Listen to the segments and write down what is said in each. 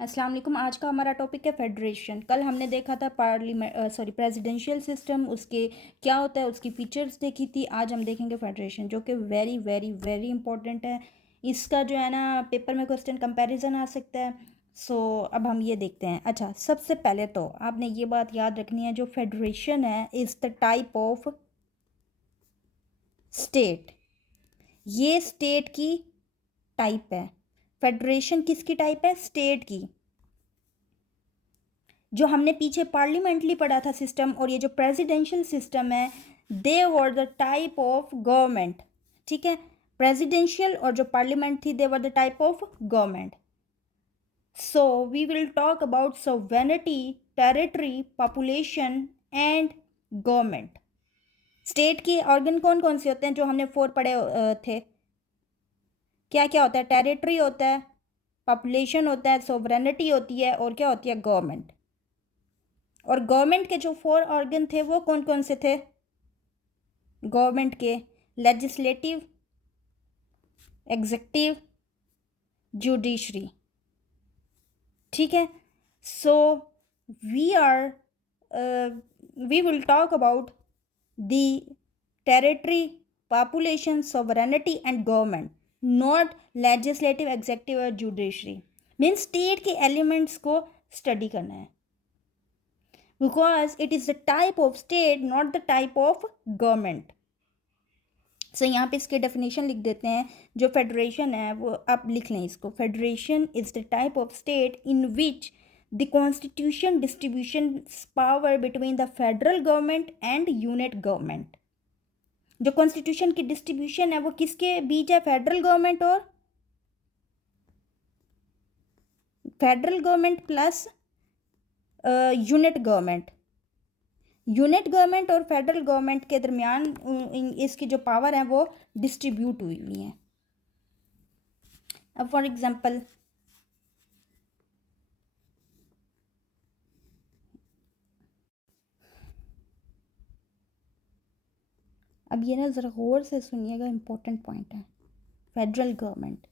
अस्सलाम वालेकुम। आज का हमारा टॉपिक है फेडरेशन। कल हमने देखा था प्रेसिडेंशियल सिस्टम, उसके क्या होता है, उसकी फीचर्स देखी थी। आज हम देखेंगे फेडरेशन, जो कि वेरी वेरी वेरी इंपॉर्टेंट है। इसका जो है ना पेपर में क्वेश्चन कंपैरिजन आ सकता है। अब हम ये देखते हैं। अच्छा, सबसे पहले तो आपने ये बात याद रखनी है, जो फेडरेशन है is the type of state. ये स्टेट की टाइप है। फेडरेशन किसकी टाइप है? स्टेट की। जो हमने पीछे पार्लियामेंटली पढ़ा था सिस्टम, और ये जो प्रेसिडेंशियल सिस्टम है, they were the type of government. ठीक है, प्रेसिडेंशियल और जो पार्लियामेंट थी, they were the type of government. So we will talk about sovereignty, territory, population and government. State के ऑर्गन कौन कौन से होते हैं जो हमने 4 पढ़े थे? क्या क्या होता है? टेरिटरी होता है, पॉपुलेशन होता है, सोवरेनिटी होती है, और क्या होती है? गवर्नमेंट। और गवर्नमेंट के जो 4 ऑर्गन थे वो कौन कौन से थे गवर्नमेंट के? Legislative, executive, judiciary. ठीक है। So we are we will talk about the territory, population, sovereignty and government, not legislative, executive और जुडिशरी। मीन्स स्टेट के एलिमेंट्स को स्टडी करना है, because it is the type of state, not the type of government. So यहाँ पे इसके definition लिख देते हैं। जो फेडरेशन है वो आप लिख लें इसको। Federation is the type of state in which the constitution distribution power between the federal government and unit government. जो कॉन्स्टिट्यूशन की डिस्ट्रीब्यूशन है वो किसके बीच है? फेडरल गवर्नमेंट और federal government plus unit government. Unit government और फेडरल गवर्नमेंट के दरमियान इसकी जो पावर है वो डिस्ट्रीब्यूट हुई हुई है। अब फॉर एग्जांपल, अब ये ना ज़रा गौर से सुनिएगा, इम्पोर्टेंट पॉइंट है। फेडरल गवर्नमेंट,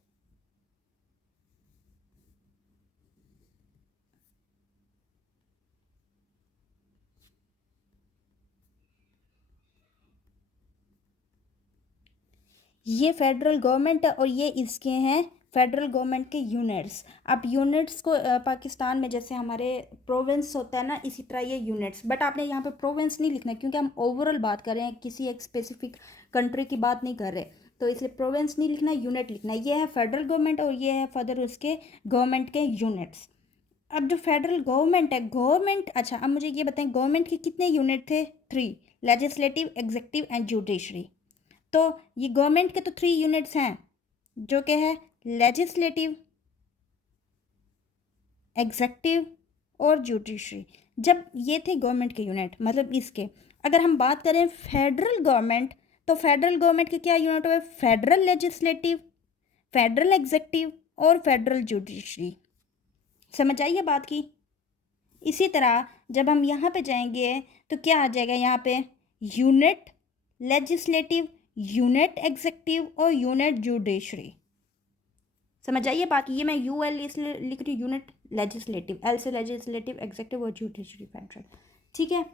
ये फेडरल गवर्नमेंट है और ये इसके हैं फेडरल गवर्नमेंट के यूनिट्स। अब यूनिट्स को पाकिस्तान में जैसे हमारे प्रोविंस होता है ना, इसी तरह ये यूनिट्स। बट आपने यहाँ पे प्रोविंस नहीं लिखना, क्योंकि हम ओवरऑल बात कर रहे हैं, किसी एक स्पेसिफिक कंट्री की बात नहीं कर रहे। तो इसलिए प्रोविंस नहीं लिखना, यूनिट लिखना। ये है फेडरल गवर्नमेंट और ये है फर्दर उसके गवर्नमेंट के यूनिट्स। अब जो फेडरल गवर्नमेंट है, गवर्नमेंट, अच्छा अब मुझे ये बताएं, गवर्नमेंट के कितने यूनिट थे? 3, लेजिस्लेटिव, एग्जीक्यूटिव एंड जुडिशरी। तो ये गवर्नमेंट के तो 3 यूनिट्स हैं, जो कि है लेजिस्लेटिव, एग्जीक्यूटिव और जुडिशरी। जब ये थे गवर्नमेंट के यूनिट, मतलब इसके अगर हम बात करें फेडरल गवर्नमेंट, तो फेडरल गवर्नमेंट के क्या यूनिट हुए? फेडरल लेजिस्लेटिव, फेडरल एग्जीक्यूटिव और फेडरल जुडिशरी। समझ आइए बात की। इसी तरह जब हम यहाँ पे जाएंगे तो क्या आ जाएगा यहाँ पे? यूनिट लेजिस्लेटिव, यूनिट एग्जीक्यूटिव और यूनिट जुडिशरी। समझ आइए बात। ये मैं यू एल इसलिए लिख रही हूँ, यूनिट लेजिस्लेटिव, एल से लेजिस्लेटिव, एग्जीक्यूटिव और जुडिशरी फेडरल। ठीक है।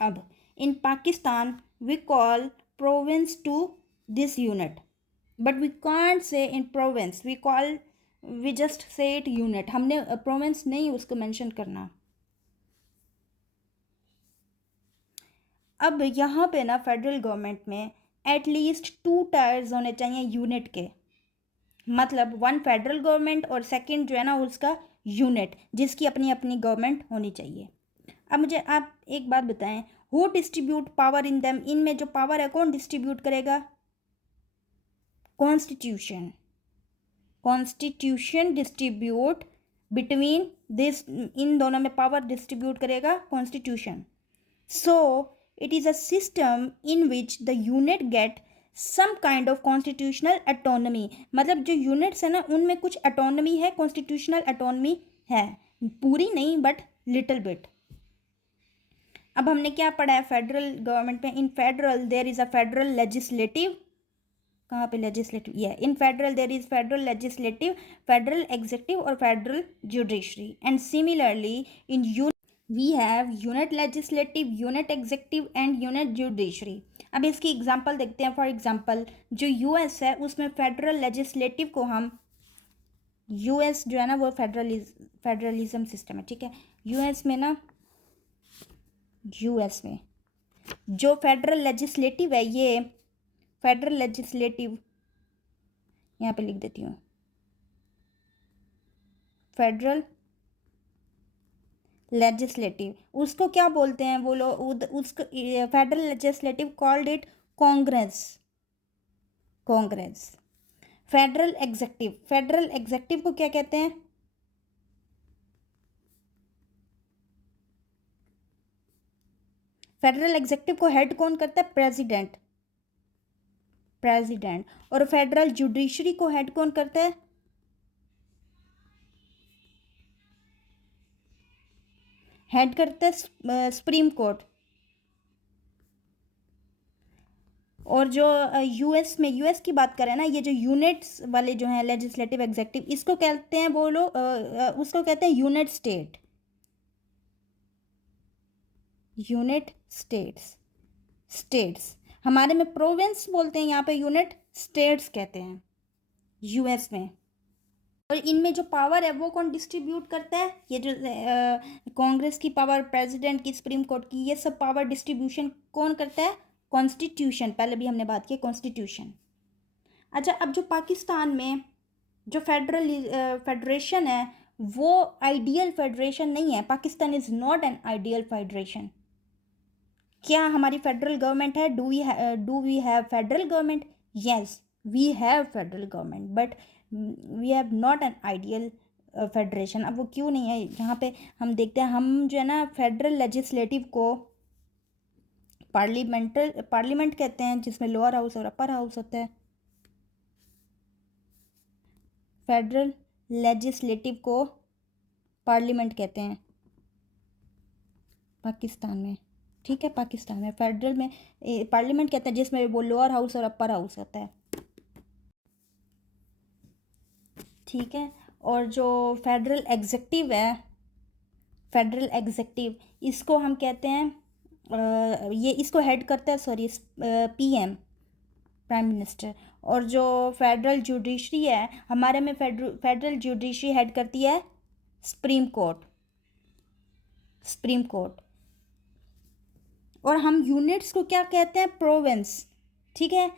अब in Pakistan we call province to this unit, but we can't say in province, we just say it unit. हमने प्रोविंस नहीं उसको मेंशन करना। अब यहाँ पे ना फेडरल गवर्नमेंट में एटलीस्ट 2 टायर्स होने चाहिए यूनिट के, मतलब 1 फेडरल गवर्नमेंट और सेकंड जो है ना उसका यूनिट, जिसकी अपनी अपनी गवर्नमेंट होनी चाहिए। अब मुझे आप एक बात बताएं, who distribute power in them? इनमें जो पावर है कौन डिस्ट्रीब्यूट करेगा? Constitution. Constitution distribute between this, इन दोनों में पावर डिस्ट्रीब्यूट करेगा constitution. So it is a system in which the unit get some kind of constitutional autonomy। मतलब जो यूनिट्स है ना उनमें कुछ autonomy है, constitutional autonomy है, पूरी नहीं बट लिटिल बिट। अब हमने क्या पढ़ा है फेडरल गवर्नमेंट में? In federal there is a federal legislative कहाँ पे लेजिस्लेटिव, ये in federal there is federal legislative, federal executive और federal judiciary, and similarly in we have unit legislative, unit executive and unit judiciary. अब इसकी example देखते हैं। For example जो US है उसमें फेडरल लेजिस्लेटिव को हम, यूएस जो है ना वो फेडरलिज्म सिस्टम है, ठीक है। यूएस में ना, यूएस में जो फेडरल लेजिस्लेटिव है, ये फेडरल लेजिस्लेटिव यहाँ पे लिख देती हूँ, फेडरल लेजिस्लेटिव, उसको क्या बोलते हैं वो लोग, उसको federal legislative called it Congress, Congress. Federal executive, federal executive को क्या कहते हैं, फेडरल एग्जीक्यूटिव को हेड कौन करता है, प्रेसिडेंट, प्रेसिडेंट। और फेडरल जुडिशरी को हेड कौन करता है, हेड करता है सुप्रीम कोर्ट। और जो यूएस में, यूएस की बात करें ना, ये जो यूनिट्स वाले जो हैं लेजिस्लेटिव एग्जीक्यूटिव, इसको कहते हैं वो लोग, उसको कहते हैं unit state, unit states, states. हमारे में प्रोविंस बोलते हैं, यहाँ पे यूनिट स्टेट्स कहते हैं यूएस में। और इनमें जो पावर है वो कौन डिस्ट्रीब्यूट करता है, ये जो कांग्रेस की पावर, प्रेसिडेंट की, सुप्रीम कोर्ट की, ये सब पावर डिस्ट्रीब्यूशन कौन करता है, कॉन्स्टिट्यूशन। पहले भी हमने बात की कॉन्स्टिट्यूशन। अच्छा, अब जो पाकिस्तान में जो फेडरेशन है वो आइडियल फेडरेशन नहीं है। Pakistan is not an ideal federation. क्या हमारी फेडरल गवर्नमेंट है, do we have federal government, yes we have federal government, but we have not an ideal federation. अब वो क्यों नहीं है, यहाँ पे हम देखते हैं। हम जो है ना फेडरल लेजिस्लेटिव को पार्लियामेंट कहते हैं, जिसमें लोअर हाउस और अपर हाउस होता है। फेडरल लेजिस्लेटिव को पार्लियामेंट कहते हैं पाकिस्तान में, ठीक है। पाकिस्तान में फेडरल में पार्लियामेंट कहते हैं, जिसमें वो लोअर हाउस और अपर हाउस होता है, ठीक है। और जो फेडरल एग्जीक्यूटिव है, फेडरल एग्जीक्यूटिव, इसको हम कहते हैं ये इसको हेड करता है, सॉरी, पीएम, प्राइम मिनिस्टर। और जो फेडरल जुडिशरी है, हमारे में फेडरल जुडिशरी हेड करती है सुप्रीम कोर्ट, सुप्रीम कोर्ट। और हम यूनिट्स को क्या कहते हैं, प्रोविंस, ठीक है।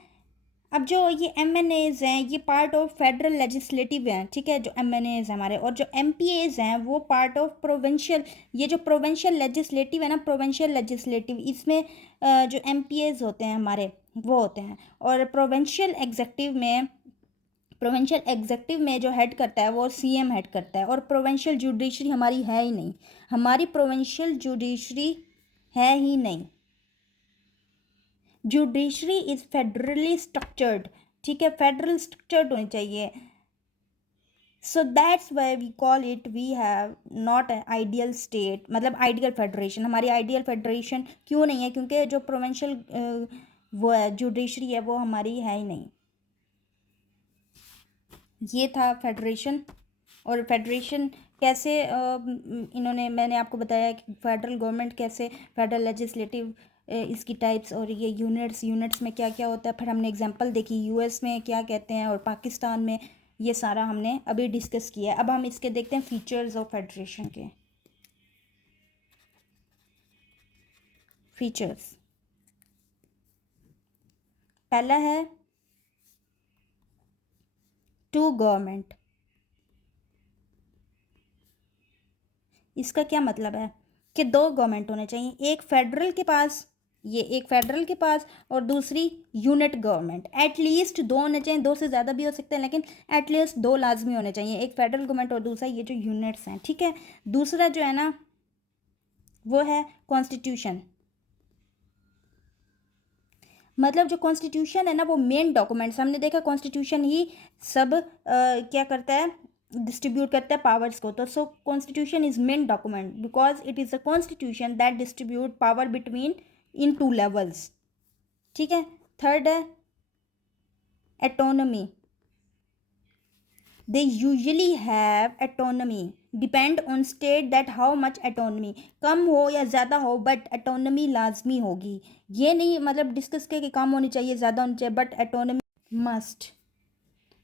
अब जो ये एमएनएज हैं ये पार्ट ऑफ फेडरल लेजिस्लेटिव हैं, ठीक है, जो एमएनएज हैं हमारे। और जो एमपीएज हैं वो पार्ट ऑफ प्रोविंशियल, ये जो प्रोविंशियल लेजिस्लेटिव है ना, प्रोविंशियल लेजिस्लेटिव, इसमें जो एमपीएज होते हैं हमारे वो होते हैं। और प्रोविंशियल एग्जीक्यूटिव में जो हेड करता है वो सीएम हेड करता है। और प्रोविंशियल जुडिशरी हमारी है ही नहीं, हमारी प्रोविंशियल जुडिशरी है ही नहीं। जुडिशरी इज फेडरली स्ट्रक्चर्ड, ठीक है, फेडरल स्ट्रक्चर्ड होनी चाहिए। So that's why we call it, we have not a ideal state, मतलब आइडियल फेडरेशन। हमारी आइडियल फेडरेशन क्यों नहीं है, क्योंकि जो प्रोविंशियल वो है जुडिशरी है वो हमारी है ही नहीं। ये था फेडरेशन। और फेडरेशन कैसे इन्होंने, मैंने आपको बताया कि फेडरल गवर्नमेंट कैसे, फेडरल लेजिस्लेटिव, इसकी टाइप्स, और ये यूनिट्स में क्या क्या होता है। फिर हमने एग्जांपल देखी यूएस में क्या कहते हैं और पाकिस्तान में, ये सारा हमने अभी डिस्कस किया है। अब हम इसके देखते हैं फीचर्स ऑफ फेडरेशन के। फीचर्स, पहला है टू गवर्नमेंट। इसका क्या मतलब है कि दो गवर्नमेंट होने चाहिए, एक फेडरल के पास, ये एक फेडरल के पास, और दूसरी यूनिट गवर्नमेंट। एटलीस्ट दो होने चाहिए, दो से ज़्यादा भी हो सकते हैं, लेकिन एटलीस्ट दो लाजमी होने चाहिए, एक फेडरल गवर्नमेंट और दूसरा ये जो यूनिट्स हैं, ठीक है। दूसरा जो है ना वो है कॉन्स्टिट्यूशन। मतलब जो कॉन्स्टिट्यूशन है ना वो मेन डॉक्यूमेंट्स, हमने देखा कॉन्स्टिट्यूशन ही सब क्या करता है, डिस्ट्रीब्यूट करता है पावर्स को। तो so constitution is main document because it is a constitution that distribute power between in two levels, ठीक है। थर्ड है autonomy. They usually have autonomy. Depend on state that how much autonomy, कम हो या ज़्यादा हो but autonomy लाजमी होगी. ये नहीं मतलब डिस्कस के कि कम होनी चाहिए ज़्यादा होनी चाहिए, बट autonomy मस्ट.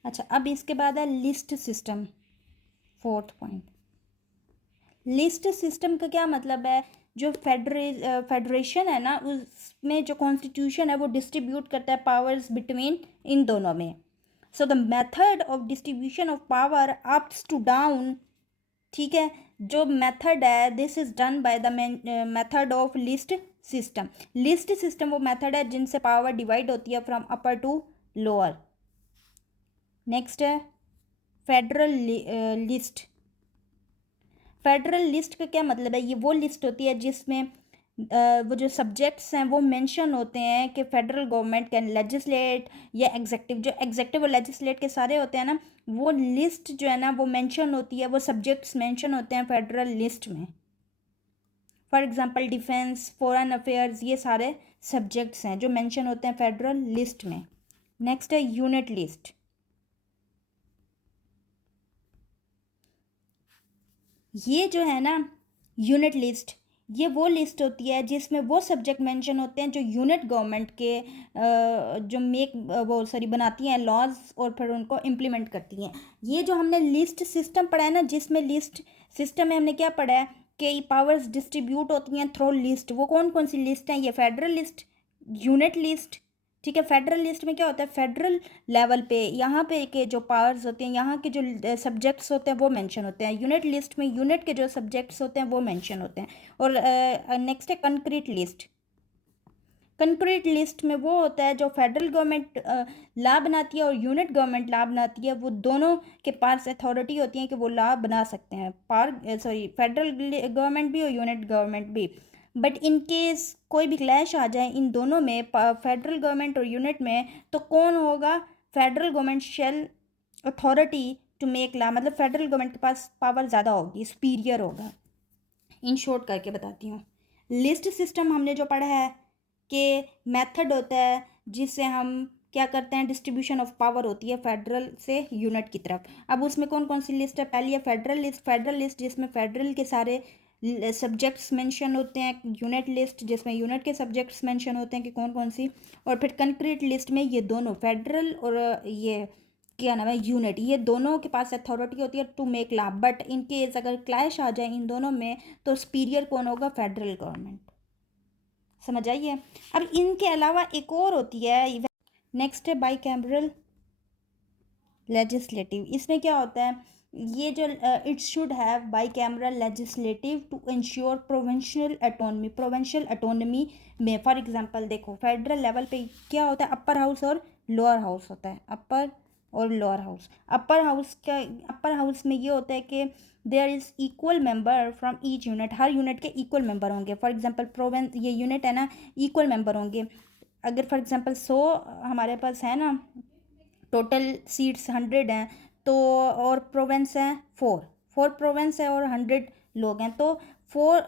अच्छा, अब इसके बाद है list system. Fourth point, list system का क्या मतलब है? जो फेडरेशन है ना, उसमें जो कॉन्स्टिट्यूशन है वो डिस्ट्रीब्यूट करता है पावर्स बिटवीन इन दोनों में. So the method of distribution of power ups to down, ठीक है, जो मेथड है this is done by the method of list system. List system वो मेथड है जिनसे पावर डिवाइड होती है from upper to lower. Next है फेडरल लिस्ट. फेडरल लिस्ट का क्या मतलब है? ये वो लिस्ट होती है जिसमें वो जो सब्जेक्ट्स हैं वो मेंशन होते हैं कि फेडरल गवर्नमेंट कैन लेजिस्लेट या एग्जेक्टिव, जो एग्जेक्टिव और लेजिस्लेट के सारे होते हैं ना, वो लिस्ट जो है ना वो मेंशन होती है, वो सब्जेक्ट्स मेंशन होते हैं फेडरल लिस्ट में. For example defence, foreign affairs, ये सारे सब्जेक्ट्स हैं जो मेंशन होते हैं फेडरल लिस्ट में. नेक्स्ट है यूनिट लिस्ट. ये जो है ना यूनिट लिस्ट, ये वो लिस्ट होती है जिसमें वो सब्जेक्ट मेंशन होते हैं जो यूनिट गवर्नमेंट के जो वो सॉरी बनाती हैं लॉज और फिर उनको इम्प्लीमेंट करती हैं. ये जो हमने लिस्ट सिस्टम पढ़ा है ना, जिसमें लिस्ट सिस्टम में हमने क्या पढ़ा है कि पावर्स डिस्ट्रीब्यूट होती हैं थ्रू लिस्ट. वो कौन कौन सी लिस्ट हैं? ये फेडरल लिस्ट, यूनिट लिस्ट, ठीक है. फेडरल लिस्ट में क्या होता है? फेडरल लेवल पे यहाँ पे के जो पावर्स होते हैं, यहाँ के जो सब्जेक्ट्स होते हैं वो मेंशन होते हैं. यूनिट लिस्ट में यूनिट के जो सब्जेक्ट्स होते हैं वो मेंशन होते हैं. और नेक्स्ट है कंक्रीट लिस्ट. कंक्रीट लिस्ट में वो होता है जो फेडरल गवर्नमेंट लॉ बनाती है और यूनिट गवर्नमेंट लॉ बनाती है, वो दोनों के पास अथॉरिटी होती है कि वो लॉ बना सकते हैं. फेडरल गवर्नमेंट भी और यूनिट गवर्नमेंट भी. बट इन केस कोई भी क्लैश आ जाए इन दोनों में, फेडरल गवर्नमेंट और यूनिट में, तो कौन होगा? Federal government shall authority to make law, मतलब फेडरल गवर्नमेंट के पास पावर ज़्यादा होगी, सुपीरियर होगा. इन शॉर्ट करके बताती हूँ. लिस्ट सिस्टम हमने जो पढ़ा है कि मेथड होता है जिससे हम क्या करते हैं, डिस्ट्रीब्यूशन ऑफ पावर होती है फेडरल से यूनिट की तरफ. अब उसमें कौन कौन सी लिस्ट है? पहली है फेडरल लिस्ट. फेडरल लिस्ट जिसमें फेडरल के सारे सब्जेक्ट्स मेंशन होते हैं. यूनिट लिस्ट जिसमें यूनिट के सब्जेक्ट्स मेंशन होते हैं कि कौन कौन सी. और फिर कंक्रीट लिस्ट में ये दोनों फेडरल और ये क्या नाम है यूनिट, ये दोनों के पास अथॉरिटी होती है to make law. But in case अगर क्लैश आ जाए इन दोनों में तो सुपीरियर कौन होगा? Federal government. समझ आइए. अब इनके अलावा एक और होती है. नेक्स्ट है बाई कैमरल लेजिस्लेटिव. इसमें क्या होता है? ये जो it should have bicameral legislative to ensure provincial autonomy. Provincial autonomy में फॉर एग्जांपल देखो, फेडरल लेवल पे क्या होता है? अपर हाउस और लोअर हाउस होता है. अपर और लोअर हाउस. अपर हाउस में ये होता है कि there is equal member from each unit. हर यूनिट के इक्वल मेंबर होंगे. फॉर एग्जांपल प्रोविंस, ये यूनिट है ना, इक्वल मेंबर होंगे. अगर फॉर एग्जांपल 100 हमारे पास है ना, टोटल सीट्स 100 हैं तो, और प्रोविंस हैं 4 प्रोविंस है और 100 लोग हैं, तो 4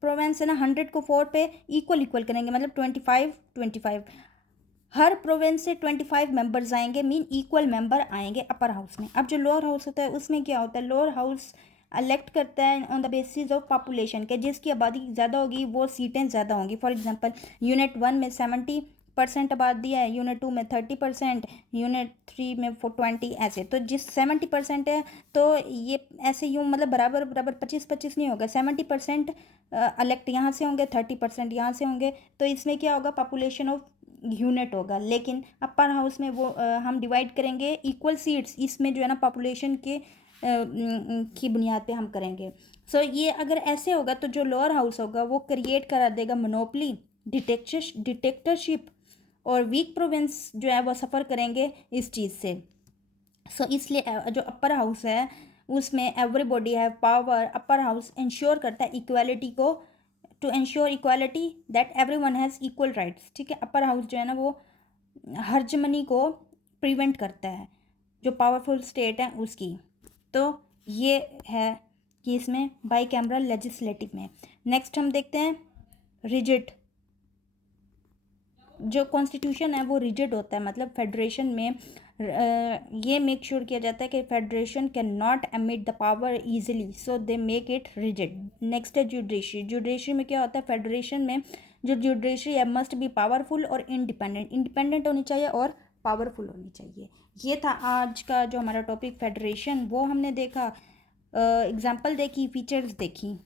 प्रोविंस है ना, 100 को 4 पे इक्वल इक्वल करेंगे, मतलब 25 हर प्रोविंस से 25 मेंबर्स आएंगे, मीन इक्वल मेंबर आएंगे अपर हाउस में. अब जो लोअर हाउस होता है उसमें क्या होता है? लोअर हाउस अलेक्ट करता है on the basis of population के, जिसकी आबादी ज़्यादा होगी वो सीटें ज़्यादा होंगी. फॉर एग्जांपल यूनिट 1 में 70% आबादी है, यूनिट 2 में 30%, यूनिट 3 में 20, ऐसे. तो जिस 70% है तो ये ऐसे यूँ मतलब बराबर बराबर 25-25 नहीं होगा. 70% अलेक्ट यहाँ से होंगे, 30% यहाँ से होंगे. तो इसमें क्या होगा? पॉपुलेशन ऑफ यूनिट होगा. लेकिन अपर हाउस में वो हम डिवाइड करेंगे इक्वल सीट्स. इसमें जो है ना पॉपुलेशन के की बुनियाद पे हम करेंगे. सो ये अगर ऐसे होगा तो जो लोअर हाउस होगा वो क्रिएट करा देगा मोनोपली, डिक्टेटरशिप, और वीक प्रोविंस जो है वो सफ़र करेंगे इस चीज़ से. सो इसलिए जो अपर हाउस है उसमें everybody have power. Upper house ensure करता है इक्वालिटी को, to ensure equality that everyone has equal rights. ठीक है. अपर हाउस जो है ना वो हर्जमनी को प्रिवेंट करता है, जो पावरफुल स्टेट है उसकी. तो ये है कि इसमें बाई कैमरल लेजिस्लेटिव में. नेक्स्ट हम देखते हैं रिजिड. जो कॉन्स्टिट्यूशन है वो रिजिड होता है, मतलब फेडरेशन में ये मेक श्योर किया जाता है कि federation can not emit the power easily, so they make it rigid. Next है जुडिशरी। जुडिशरी में क्या होता है, फेडरेशन में जो जुडिशरी है मस्ट बी पावरफुल और इंडिपेंडेंट, इंडिपेंडेंट होनी चाहिए और पावरफुल होनी चाहिए। ये था आज का जो हमारा टॉपिक फेडरेशन, वो हमने देखा, एग्जाम्पल देखी, फीचर्स देखी।